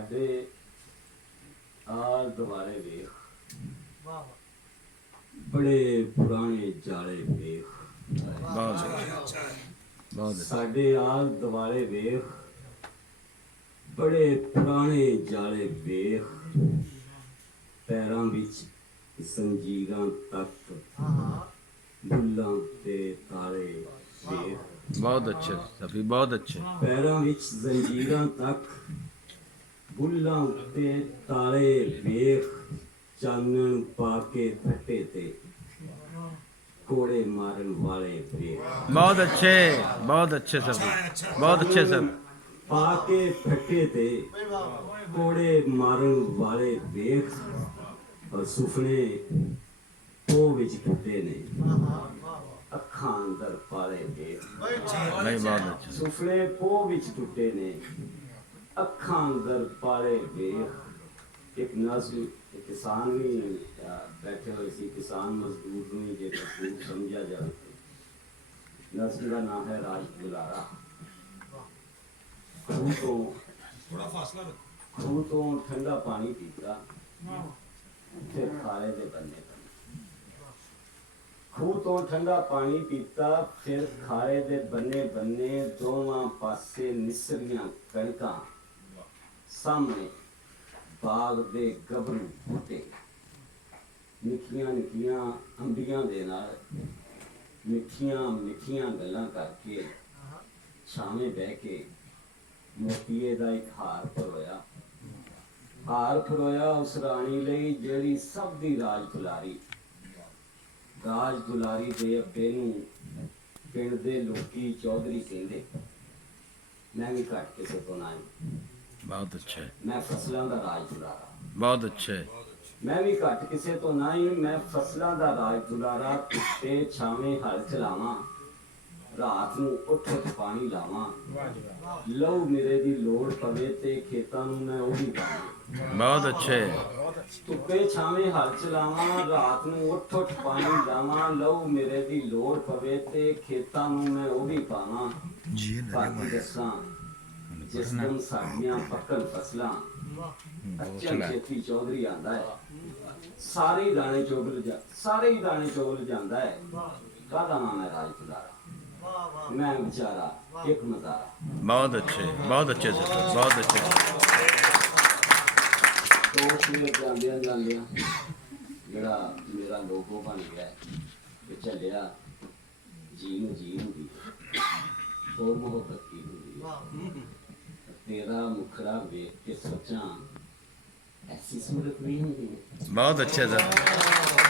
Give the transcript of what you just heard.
ਸਾਡੇ ਆਲ ਦੁਆਲੇ ਵੇਖ, ਬੜੇ ਪੁਰਾਣੇ ਜਾਲੇ ਵੇਖ। ਸਾਡੇ ਆਲ ਦੁਆਲੇ ਵੇਖ, ਬੜੇ ਪੁਰਾਣੇ ਜਾਲੇ ਵੇਖ। ਪੈਰਾਂ ਵਿੱਚ ਜ਼ੰਜੀਰਾਂ ਤੱਕ, ਬੁੱਲਾਂ ਤੇ ਤਾਲੇ ਵੇਖ। बहुत अच्छे सफी, बहुत अच्छे। पैरों विच जंजीरां तक, बुल्लां ते ताले वेख। चानन पाके फटे ते कोड़े मारन वाले वेख। बहुत अच्छे सफी, बहुत अच्छे सब। पाके फटे ते कोड़े मारन वाले वेख। और सुफने ओ विच टुटे ने, ਅੱਖਾਂ ਅੰਦਰ ਪਾਲੇ ਵੇਖ। नहीं बहुत अच्छे। ਸੁਫਲੇ ਪੋ ਵਿੱਚ ਟੁੱਟੇ ਨੇ, ਅੱਖਾਂ ਅੰਦਰ ਪਾਲੇ ਵੇਖ। ਇੱਕ ਨਜ਼ਮ ਕਿਸਾਨ ਵੀ ਬੈਠੇ ਹੋਏ ਸੀ, ਕਿਸਾਨ ਮਜ਼ਦੂਰ ਨੂੰ ਜੇ ਮਜ਼ਦੂਰ ਸਮਝਿਆ ਜਾਵੇ। ਨਜ਼ਮ ਦਾ ਨਾਮ ਹੈ ਰਾਜ ਦੁਲਾਰਾ। ਖੂਹ ਤੋਂ ਠੰਡਾ ਪਾਣੀ ਪੀਤਾ, ਫਿਰ ਖਾਰੇ ਦੇ ਬੰਨੇ। ਖੂਹ ਤੋਂ ਠੰਡਾ ਪਾਣੀ ਪੀਤਾ, ਫਿਰ ਖਾਰੇ ਦੇ ਬੰਨੇ ਬੰਨੇ। ਦੋਵਾਂ ਪਾਸੇ ਨਿਸਰੀਆਂ ਕਣਕਾਂ, ਸਾਹਮਣੇ ਬਾਗ ਦੇ ਗੱਭਰੂ ਬੂਟੇ। ਨਿੱਕੀਆਂ ਨਿੱਕੀਆਂ ਅੰਬੀਆਂ ਦੇ ਨਾਲ ਮਿੱਠੀਆਂ ਮਿੱਠੀਆਂ ਗੱਲਾਂ ਕਰਕੇ ਛਾਵੇਂ ਬਹਿ ਕੇ ਮੋਤੀਏ ਦਾ ਇੱਕ ਹਾਰ ਪਰੋਇਆ। ਹਾਰ ਪਰੋਇਆ ਉਸ ਰਾਣੀ ਲਈ ਜਿਹੜੀ ਸਭ ਦੀ ਰਾਜ ਦੁਲਾਰੀ। ਰਾਜ ਦੁਲਾਰੀ ਦੇ ਅੱਬੇ ਨੂੰ ਪਿੰਡ ਦੇ ਲੋਕੀ ਚੌਧਰੀ ਕਹਿੰਦੇ। ਮੈਂ ਵੀ ਘੱਟ ਕਿਸੇ ਤੋਂ ਨਾ। बहुत अच्छे, ਮੈਂ ਫਸਲਾਂ ਦਾ ਰਾਜ ਦੁਲਾਰਾ। बहुत अच्छे। ਮੈਂ ਵੀ ਘੱਟ ਕਿਸੇ ਤੋਂ ਨਾ ਹੀ, ਮੈਂ ਫਸਲਾਂ ਦਾ ਰਾਜ ਦੁਲਾਰਾ। ਧੁੱਪੇ ਛਾਵੇਂ ਹਲ ਚਲਾਵਾਂ, ਰਾਤ ਨੂੰ ਉੱਠ ਉੱਠ ਪਾਣੀ ਲਾਵਾਂ। ਲਹੂ ਮੇਰੇ ਦੀ ਲੋੜ ਪਵੇ ਤੇ ਖੇਤਾਂ ਨੂੰ ਮੈਂ ਉਹ ਵੀ ਪਾਵਾਂ। बहुत अच्छे। ਧੁੱਪੇ ਛਾਵੇਂ ਹਲ ਚਲਾਵਾਂ, ਰਾਤ ਨੂੰ ਉੱਠ ਉੱਠ ਪਾਣੀ ਲਾਵਾਂ। ਲਹੂ ਮੇਰੇ ਦੀ ਲੋੜ ਪਵੇ ਤੇ ਖੇਤਾਂ ਨੂੰ ਮੈਂ ਉਹ ਵੀ ਪਾਵਾਂ। ਬਾਕੀ ਦੱਸਾਂ ਜਿਸ ਦਿਨ ਸਾਡੀਆਂ ਪੱਕਣ ਫਸਲਾਂ, ਅੱਚਨ ਛੇਤੀ ਚੌਧਰੀ ਆਂਦਾ ਹੈ। ਸਾਰੇ ਹੀ ਦਾਣੇ ਚੁਗ ਜਾਂਦਾ ਹੈ। ਕਾਹਦਾ ਨਾਮ ਹੈ ਰਾਜ ਦੁਲਾਰਾ, ਮੈਂ ਵਿਚਾਰਾ ਇੱਕ ਮਜ਼ਾਰਾ। बहुत अच्छे सफी, बहुत अच्छे। ਦੋਸਤ ਜਾਂਦਿਆਂ ਜਾਂਦਿਆਂ ਜਿਹੜਾ ਮੇਰਾ ਲੋਗੋ ਬਣ ਗਿਆ ਤੇ ਚੱਲਿਆ। ਜੀ ਨੂੰ ਜੀ ਹੁੰਦੀ, ਹੋਰ ਮੁਹੱਬਤ ਕੀ ਹੁੰਦੀ। ਤੇਰਾ ਮੁਖੜਾ ਵੇਖ ਕੇ ਸੋਚਾਂ, ਐਸੀ ਸੂਰਤ ਵੀ ਹੁੰਦੀ ਹੈ। बहुत अच्छे सफी।